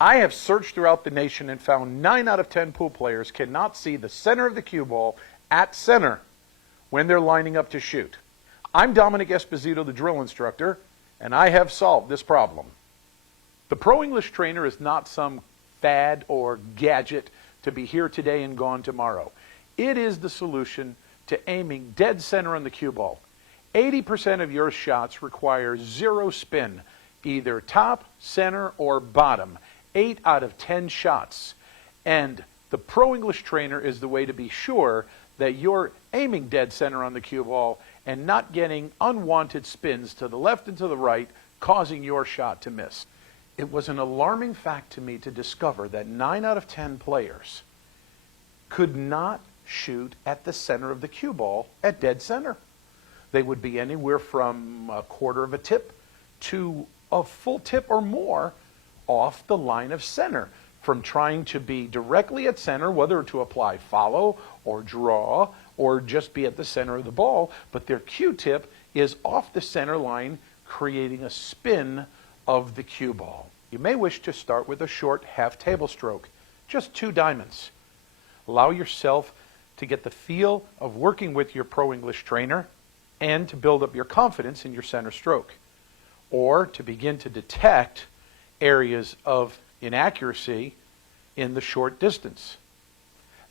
I have searched throughout the nation and found 9 out of 10 pool players cannot see the center of the cue ball at center when they're lining up to shoot. I'm Dominic Esposito, the drill instructor, and I have solved this problem. The Pro English Trainer is not some fad or gadget to be here today and gone tomorrow. It is the solution to aiming dead center on the cue ball. 80% of your shots require zero spin, either top, center, or bottom. 8 out of 10 shots. And the Pro English Trainer is the way to be sure that you're aiming dead center on the cue ball and not getting unwanted spins to the left and to the right, causing your shot to miss. It was an alarming fact to me to discover that 9 out of 10 players could not shoot at the center of the cue ball at dead center. They would be anywhere from a quarter of a tip to a full tip or more off the line of center, from trying to be directly at center, whether to apply follow or draw or just be at the center of the ball, but their cue tip is off the center line, creating a spin of the cue ball. You may wish to start with a short half table stroke, just 2 diamonds. Allow yourself to get the feel of working with your Pro English Trainer and to build up your confidence in your center stroke, or to begin to detect areas of inaccuracy in the short distance.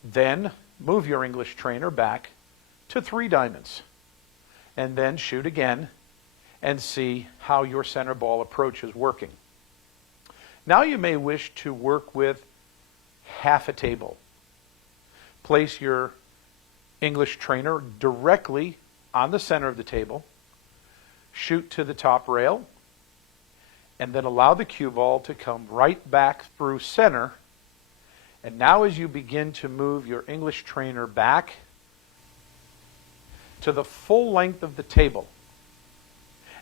Then move your English Trainer back to 3 diamonds, and then shoot again and see how your center ball approach is working. Now you may wish to work with half a table. Place your English Trainer directly on the center of the table, shoot to the top rail, and then allow the cue ball to come right back through center. And now as you begin to move your English Trainer back to the full length of the table,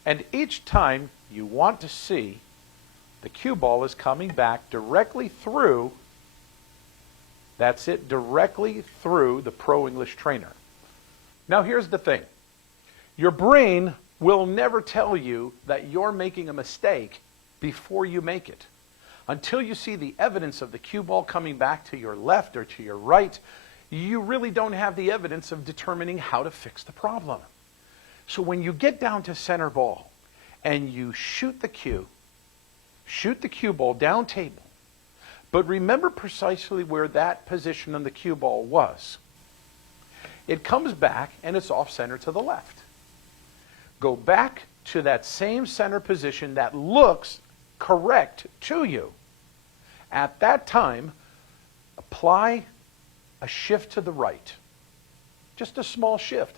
and each time you want to see the cue ball is coming back directly through, that's it, directly through the Pro English Trainer. Now here's the thing. Your brain will never tell you that you're making a mistake before you make it. Until you see the evidence of the cue ball coming back to your left or to your right, you really don't have the evidence of determining how to fix the problem. So when you get down to center ball and you shoot the cue ball down table, but remember precisely where that position on the cue ball was. It comes back and it's off center to the left. Go back to that same center position that looks correct to you. At that time, apply a shift to the right. Just a small shift.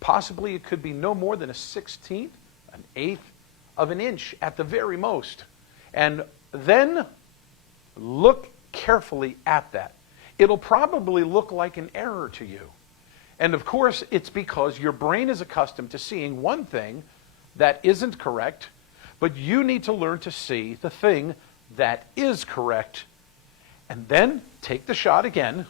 Possibly it could be no more than a 1/16, an 1/8 of an inch at the very most. And then look carefully at that. It'll probably look like an error to you. And of course, it's because your brain is accustomed to seeing one thing that isn't correct, but you need to learn to see the thing that is correct. And then take the shot again.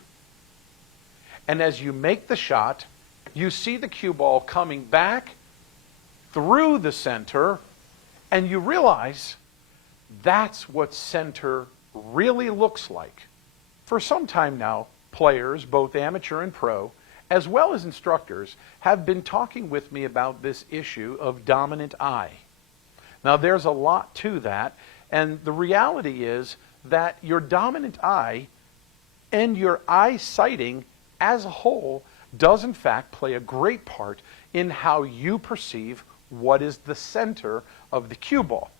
And as you make the shot, you see the cue ball coming back through the center, and you realize that's what center really looks like. For some time now, players, both amateur and pro, as well as instructors, have been talking with me about this issue of dominant eye. Now there's a lot to that, and the reality is that your dominant eye and your eye sighting as a whole does in fact play a great part in how you perceive what is the center of the cue ball.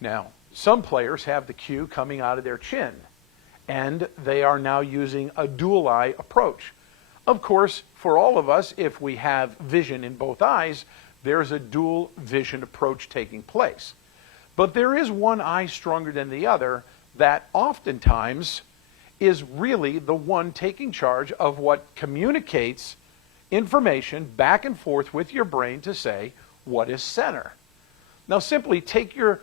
Now, some players have the cue coming out of their chin, and they are now using a dual eye approach. Of course, for all of us, if we have vision in both eyes, there's a dual vision approach taking place. But there is one eye stronger than the other that oftentimes is really the one taking charge of what communicates information back and forth with your brain to say, what is center? Now simply take your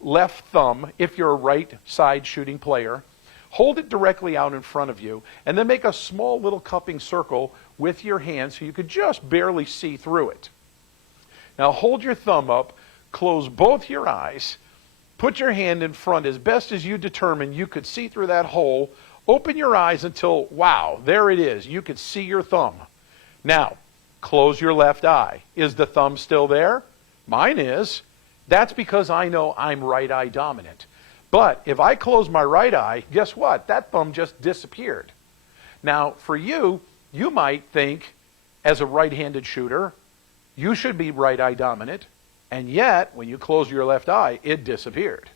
left thumb, if you're a right side shooting player, hold it directly out in front of you, and then make a small little cupping circle with your hand so you could just barely see through it. Now hold your thumb up, close both your eyes, Put your hand in front as best as you determine you could see through that hole. Open your eyes until, wow, there it is. You could see your thumb. Now, close your left eye. Is the thumb still there? Mine is. That's because I know I'm right eye dominant. But if I close my right eye, guess what? That thumb just disappeared. Now, for you, you might think, as a right-handed shooter, you should be right eye dominant, and yet, when you close your left eye, it disappeared.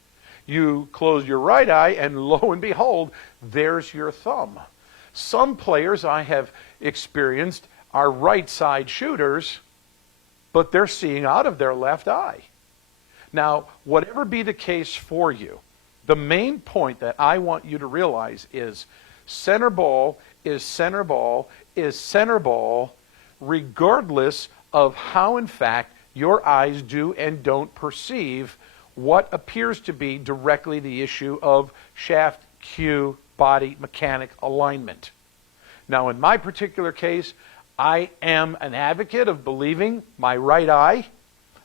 You close your right eye, and lo and behold, there's your thumb. Some players I have experienced are right-side shooters, but they're seeing out of their left eye. Now, whatever be the case for you, the main point that I want you to realize is center ball is center ball is center ball, regardless of how, in fact, your eyes do and don't perceive what appears to be directly the issue of shaft, cue, body, mechanic alignment. Now, in my particular case, I am an advocate of believing my right eye,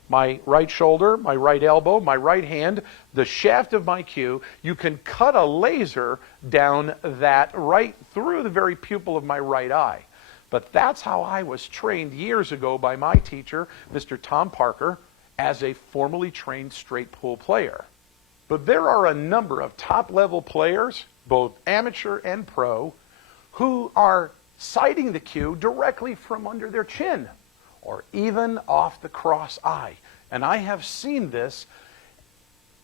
my right shoulder, my right elbow, my right hand, the shaft of my cue, you can cut a laser down that right through the very pupil of my right eye. But that's how I was trained years ago by my teacher, Mr. Tom Parker, as a formally trained straight pool player. But there are a number of top-level players, both amateur and pro, who are sighting the cue directly from under their chin, or even off the cross eye. And I have seen this,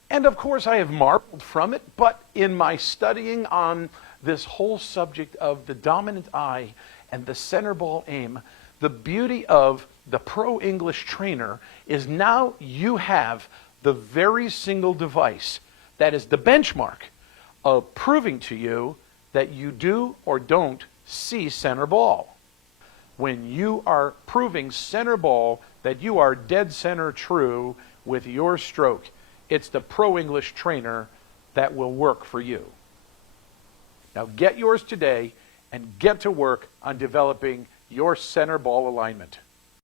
and of course I have marveled from it, but in my studying on this whole subject of the dominant eye and the center ball aim, the beauty of the pro English trainer is now you have the very single device that is the benchmark of proving to you that you do or don't see center ball. When you are proving center ball that you are dead center true with your stroke, it's the pro English trainer that will work for you. Now get yours today and get to work on developing your center ball alignment.